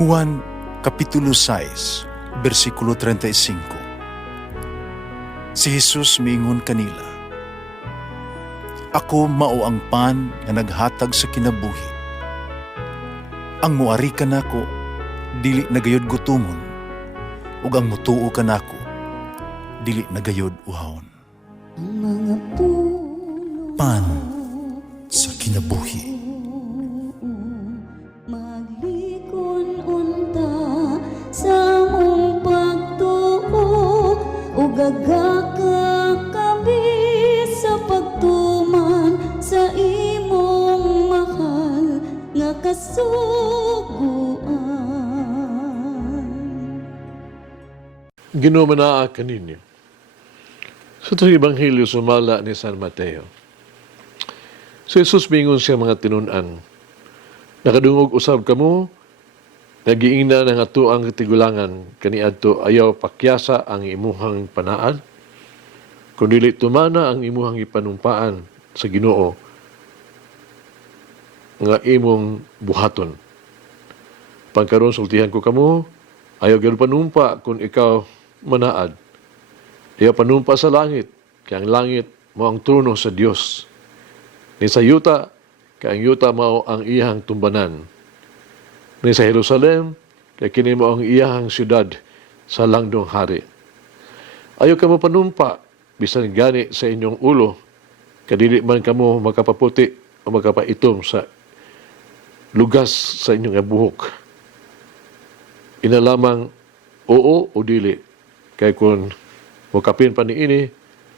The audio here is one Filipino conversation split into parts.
Juan Kapitulo 6, versikulo 35. Si Jesus miingon kanila, "Ako mao ang pan nga naghatag sa kinabuhi. Ang muari kanako dili nagayod gutomon, ug ang mutuo kanako dili nagayod uhawon." Ang mga puno Pan sa kinabuhi. maglikon unta sa mong pagtuo o gagaka kami sa pagtuman sa imong mahal nga kasuguan. Ginumanaa kaninyo. Sa itong Ebanghelyo sumala ni San Mateo. Si Jesus mingon siya mga tinunan. Nakadungog usab kamo, nagiingna ng ato ang tigulangan, kaniadto ayaw pakyasa ang imuhang panaad, kundili tumana ang imuhang ipanumpaan sa Ginoo nga imong buhaton. Pagkaron sultihan ko kamo, ayaw gyud panumpa kung ikaw manaad. Ayaw panumpa sa langit, kaya ang langit mo ang trono sa Dios. Ni sa yuta, kaya ang yuta mao ang iyang tumbanan. Ni sa Jerusalem, kaya kini mo ang iyang syudad sa langdong hari. Ayaw ka mo panumpa, bisan gani sa inyong ulo, kadili man kamo makapaputi o makapaitom sa lugas sa inyong buhok. Inalamang oo o dili, kaya kung mukapin pa niini,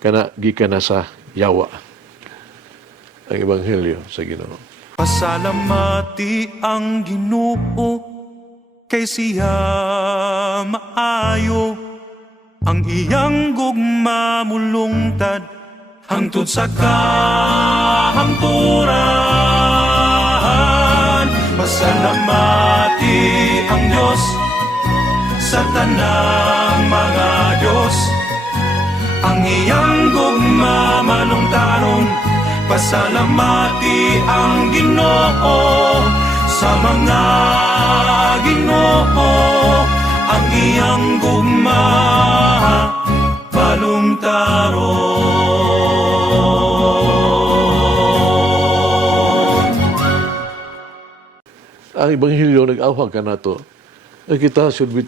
kana gikan na sa yawa. Ang Ebanghelyo sa Ginoo. Pasalamati ang Ginoo kay siya maayo, ang iyang gugma mulungtad hangtod sa kahangturan. Pasalamati ang Diyos sa tanang mga Diyos, ang iyang gugma malungtaron. Pasalamati ang Ginoo sa mga Ginoo, ang iyang gugma balungtaron. Ang Ebanghelyo nag-awag ka na to, na kita should be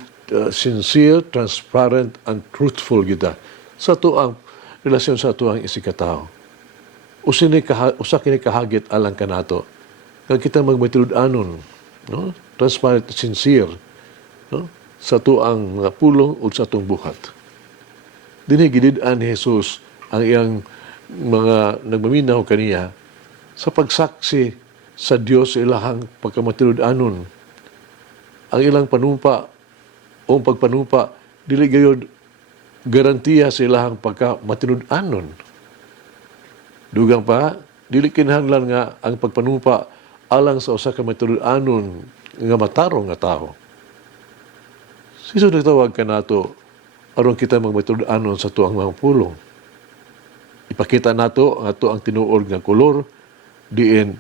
sincere, transparent, and truthful kita sa to ang relasyon sa to ang isikatao. Usa kini kahagit alang kanato nga kita magmatilud-anon, no? Transparent, sincere, no? Sa to ang mga pulong ug sa tong buhat. Dinhi gidid-an ni Jesus ang iyang mga nagmaminaw kaniya sa pagsaksi sa Dios sa ilahang pagkamatilud-anon. Ang ilang panumpa o pagpanumpa dili gayud garantiya sa ilahang pagkamatilud-anon. Dugang pa, dili kinahanglan nga ang pagpanumpa alang sa usa ka matilud-anon nga matarong nga tao. Siso nagtawag ka nato aron kita magmatilud-anon sa tuang mga pulong. Ipakita nato ang ato ang tinuod nga kolor, diin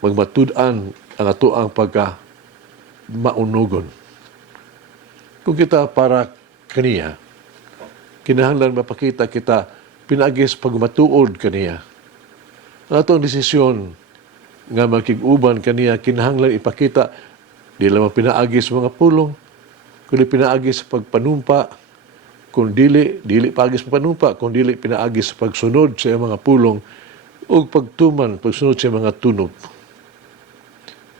magmatud-an ang ato ang pagka maunugon. Kung kita para kaniya, kinahanglan mapakita kita pinagis pagmatuod kaniya. Ang atong desisyon nga makig-uban kaniya, kinahanglan ipakita di lamang pinaagis mga pulong, kundi pinaagis sa pagpanumpa, kung dili paagis pagpanumpa, kung dili pinaagis sa pagsunod sa mga pulong, o pagtuman, pagsunod sa mga tunog.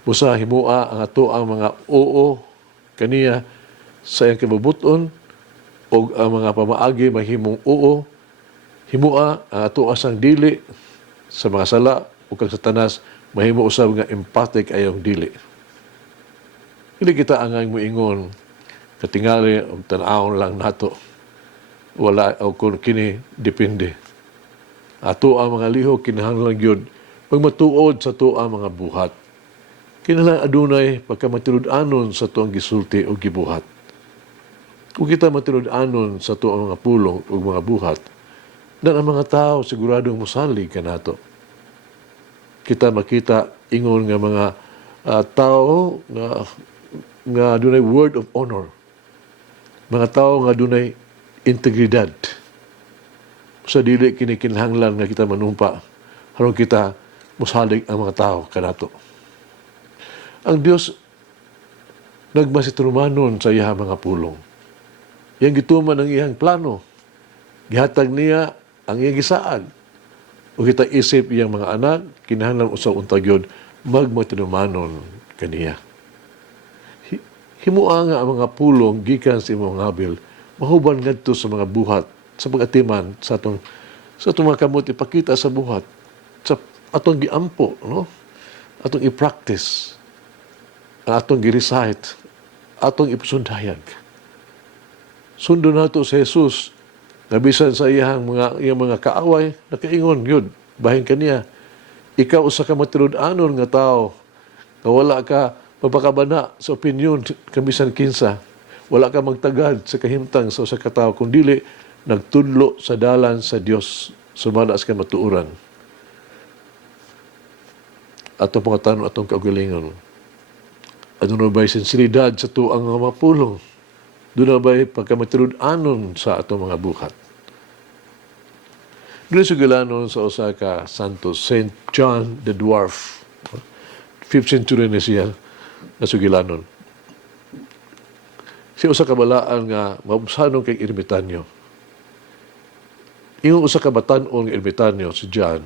Busa himua ang ato ang mga oo kaniya sa iyang kibubuton, o ang mga pamaagi mahimong oo, himua ang ato asang dili sa mga sala o kag sa tanas mahimo usab nga empathic ayong dili. Dili kita angay moingon katingali og tan-awon lang nato. Wala o kung kini depende. Ato ang mga liho kinahanglan gyud pagmatuod sa to ang mga buhat. Kinahanglan adunay pagkamatilud-anon sa tuang gisulti o gibuhat. Kung kita matilud-anon sa to ang mga pulong o mga buhat, dan ang mga tao siguradong musalig ka nato. Kita makita ingon nga mga tao na nga dunay word of honor. Mga tao nga dunay integridad. Sa dili kini kinahanglan nga kita manumpa aron kita musalig ang mga tao kanato. Ang Dios nagmasitrumanon sa iyang mga pulong. Yang gituman ang iyang plano. Gihatag niya ang iyang gisaad. O kita isip iyang mga anak, kinahanglan usaw untag yun, magmatrumanon kaniya. Himua nga ang mga pulong gikan sa imong ngabil, mahuban ngadto sa mga buhat, sa pag-atiman, sa atong mga kamot ipakita sa buhat, sa atong giampo, no? Atong i-practice, atong gi-recite, atong ipasundayag. Sundo nato sa Jesus, nabisan sa iyang mga kaaway, nakaingon yun, bahin kaniya, ikaw usa ka matinud-anon nga tao, nga wala ka mapakabana sa opinyon kabisan kinsa, wala ka magtagad sa kahimtang sa usa ka tawo, kung dili nagtudlo sa dalan sa Dios, sumadas ka matuuran. Atong pangatanon, atong kaugalingon. Ano na ba'y sinsilidad sa tuang mga mapulong? Doon na ba'y pagkamatinud-anon sa atong mga buhat? Doon sugalanon sa usa ka Santos, St. John the Dwarf. 5th century na siya, nasugilanon. Siya usa ka balaan nga mabsanon kay ermitanyo. Yung usa ka batan-on nga ermitanyo, si John,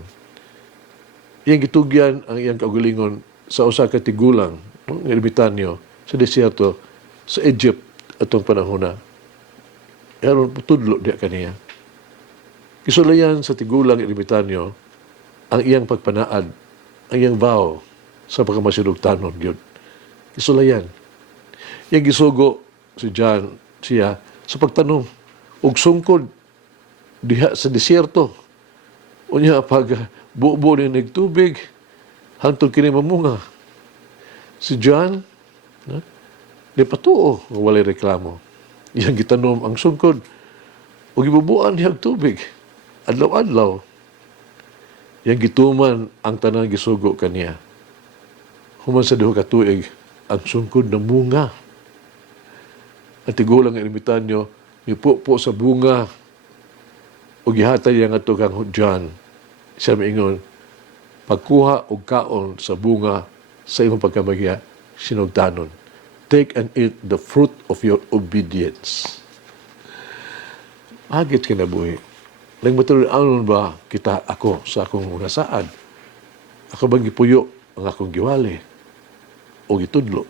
iyang gitugyan ang iyang kaugalingon sa usa ka tigulang ng ermitanyo sa desierto sa Egypt atong panahon na. Aron tudlo diya kaniya. Kisulayan sa tigulang ermitanyo ang iyang pagpanaad, ang iyang vow sa pagkamasinugtanon yun. Kisulayan. Iyang gisugo si John siya sa pagtanom og sungkod diha sa desierto. Unya pag buo ni nagtubig hantod kini mamunga. Si John di patuo nga walay reklamo. Iyang gitanom ang sungkod ug gibubuan diha og tubig adlaw-adlaw. Iyang gituman ang tanan gisugo kaniya. Human sa duha ka tuig ang sungkod na bunga. Ang tigulang nga ermitanyo nipupo sa bunga ug gihatag niya ngadto kang John. Siya miingon, pagkuha og kaon sa bunga sa imong pagkamagya, sinugtanon. Take and eat the fruit of your obedience. Agit kinabuhi. Nagmatulun ba kita ako sa akong nasaad? Ako bang gipuyo ang akong giwali? O gitudlo?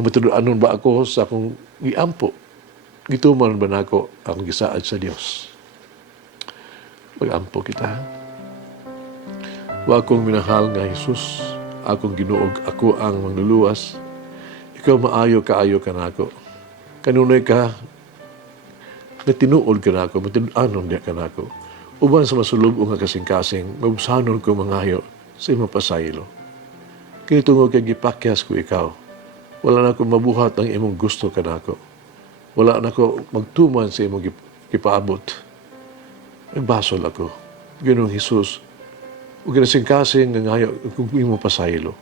Nagmatulun ba ako sa akong giampo? Gituman ba na ako ang gisaad sa Dios? Mag-ampo kita. Wa akong minahal nga Jesus, akong ginuog, ako ang mangluluwas. Ikaw maayo kaayo ka na ako. Kanunay ka, na tinuod ka na ako, matinuanon niya ka na ako. Uban sa masulog o nga kasing-kasing, mabusanon ko mangayo sa imong pasaylo. Kinitungo kay gipakyas ko ikaw. Wala na ako mabuhat ang imong gusto ka na ako. Wala na ako magtuman sa imong gipaabot. Nagbasol ako. Ginoong Jesus, ug ginasing-kasing nga ngayo kung imong pasaylo.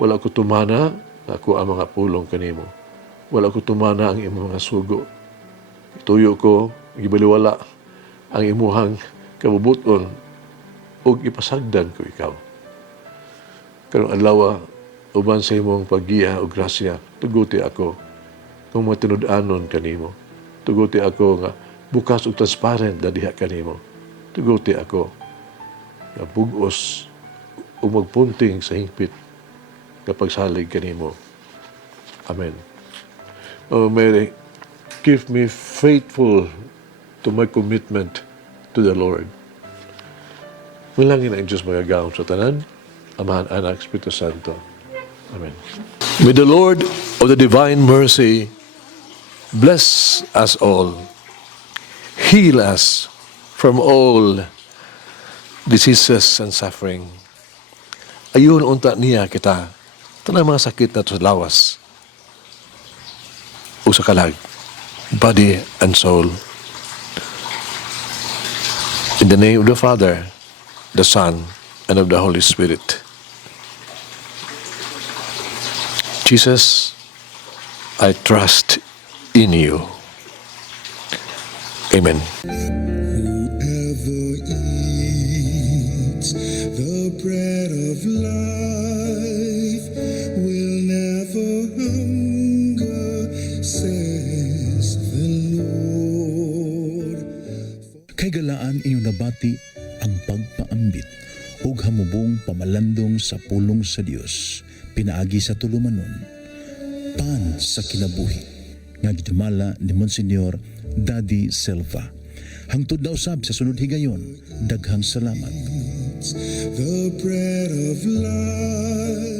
Wala ko tumana, ako ang mga pulong kanimo. Wala ko tumana ang imong mga sugo. Ituyo ko, gibaliwala ang imuhang kabubuton ug ipasagdan ko ikaw. Karong adlaw, uban sa imong paggiya o grasya, tuguti ako kung mga tinud-anon kanimo. Tuguti ako nga bukas ug transparent na diha kanimo. Tuguti ako nga bugos ug magpunting sa hingpit kapag salig kanimo. Amen. Oh Mary, keep me faithful to my commitment to the Lord. Malangin ang Diyos magagaon sa tanan, Amahan, Anak, Espiritu Santo. Amen. May the Lord of the divine mercy bless us all, heal us from all diseases and suffering. Ayun unta niya kita, tanang mga sakit na to sa lawas o sa kalag, body and soul. In the name of the Father, the Son, and of the Holy Spirit. Jesus, I trust in you. Amen. Whoever eats the bread of life will never hunger, says the Lord. Kay galaan inyo nabati ang pagpaambit ug hamubong pamalandong sa pulong sa Dios pinaagi sa tulumanon pan sa kinabuhi nga gidumala ni Monsignor Daddy Silva. Hangtod na usab sa sunod higayon, daghang salamat. The bread of life